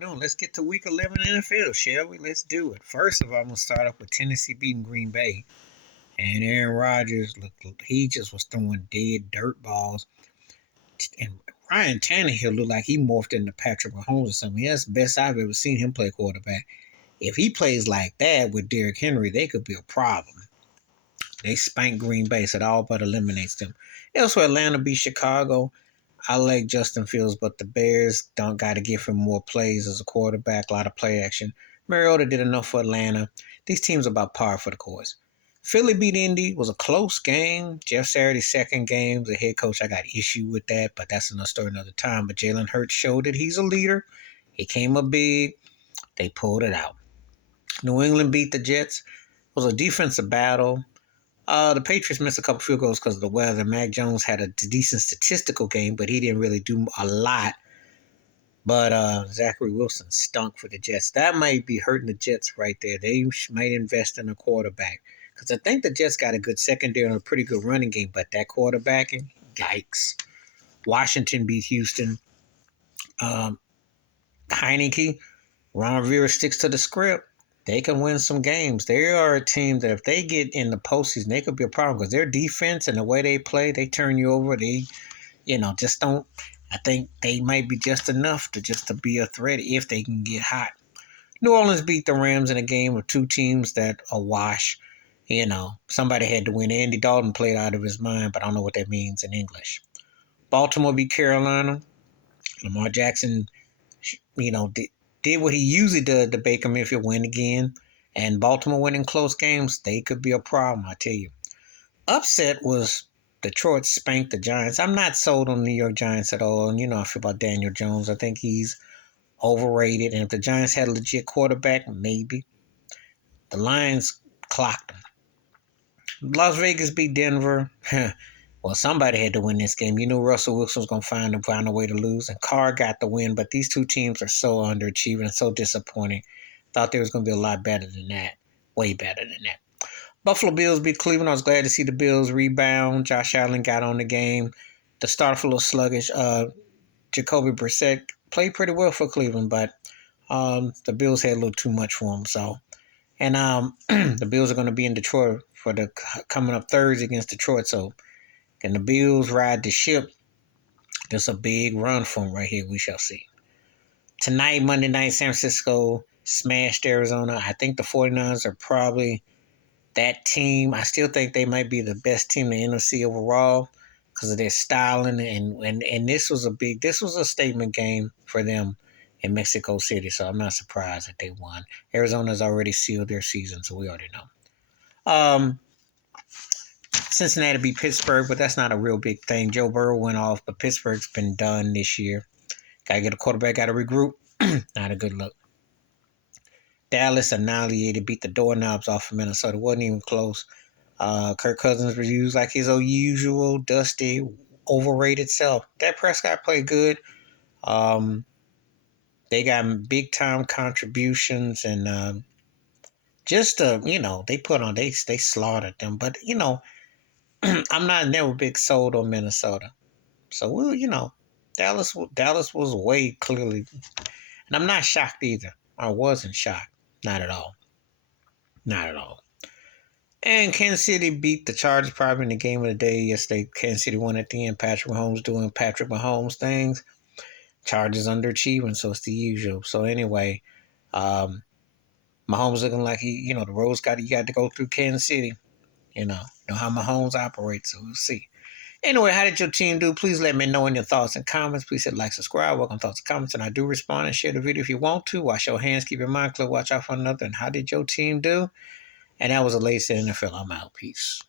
Doing? Let's get to week 11 NFL, shall we? Let's do it. First of all, I'm going to start off with Tennessee beating Green Bay. And Aaron Rodgers, he just was throwing dead dirt balls. And Ryan Tannehill looked like he morphed into Patrick Mahomes or something. That's the best I've ever seen him play quarterback. If he plays like that with Derrick Henry, they could be a problem. They spanked Green Bay, so it all but eliminates them. Elsewhere, Atlanta beat Chicago. I like Justin Fields, but the Bears don't got to give him more plays as a quarterback, a lot of play action. Mariota did enough for Atlanta. These teams are about par for the course. Philly beat Indy was a close game. Jeff Saturday's second game, the head coach, I got issue with that, but that's another story another time. But Jalen Hurts showed that he's a leader. He came up big. They pulled it out. New England beat the Jets. It was a defensive battle. The Patriots missed a couple field goals because of the weather. Mac Jones had a decent statistical game, but he didn't really do a lot. But Zachary Wilson stunk for the Jets. That might be hurting the Jets right there. They might invest in a quarterback because I think the Jets got a good secondary and a pretty good running game, but that quarterbacking, yikes. Washington beat Houston. Um, Heineke, Ron Rivera sticks to the script. They can win some games. They are a team that if they get in the postseason, they could be a problem because their defense and the way they play, they turn you over. They, just don't. I think they might be just enough to be a threat if they can get hot. New Orleans beat the Rams in a game of two teams that are wash. Somebody had to win. Andy Dalton played out of his mind, but I don't know what that means in English. Baltimore beat Carolina. Lamar Jackson, did what he usually does to Baker Mayfield win again. And Baltimore winning close games, they could be a problem, I tell you. Upset was Detroit spanked the Giants. I'm not sold on the New York Giants at all. And I feel about Daniel Jones. I think he's overrated. And if the Giants had a legit quarterback, maybe. The Lions clocked them. Las Vegas beat Denver. Well, somebody had to win this game. Russell Wilson was going to find a way to lose, and Carr got the win. But these two teams are so underachieving and so disappointing. Thought there was going to be a lot better than that, way better than that. Buffalo Bills beat Cleveland. I was glad to see the Bills rebound. Josh Allen got on the game. The start was a little sluggish. Jacoby Brissett played pretty well for Cleveland, but the Bills had a little too much for him. And the Bills are going to be in Detroit for the coming up Thursday against Detroit. So can the Bills ride the ship? There's a big run for them right here. We shall see. Tonight, Monday night, San Francisco smashed Arizona. I think the 49ers are probably that team. I still think they might be the best team in the NFC overall because of their styling. And this was a statement game for them in Mexico City. So I'm not surprised that they won. Arizona's already sealed their season, so we already know. Cincinnati beat Pittsburgh, but that's not a real big thing. Joe Burrow went off, but Pittsburgh's been done this year. Got to get a quarterback, got to regroup. Not a good look. Dallas annihilated, beat the doorknobs off of Minnesota. Wasn't even close. Kirk Cousins was used like his usual dusty, overrated self. Dak Prescott played good. They got big time contributions and they slaughtered them. But I'm not never big sold on Minnesota. So Dallas was way clearly, and I'm not shocked either. I wasn't shocked, not at all, not at all. And Kansas City beat the Chargers probably in the game of the day yesterday. Kansas City won at the end. Patrick Mahomes doing Patrick Mahomes things. Chargers underachieving, so it's the usual. So anyway, Mahomes looking like the road's you got to go through Kansas City. Know how Mahomes operates, so we'll see. Anyway, how did your team do? Please let me know in your thoughts and comments. Please hit like, subscribe, welcome thoughts and comments, and I do respond and share the video if you want to. Wash your hands, keep your mind clear, watch out for another, and how did your team do? And that was the latest NFL. I'm out. Peace.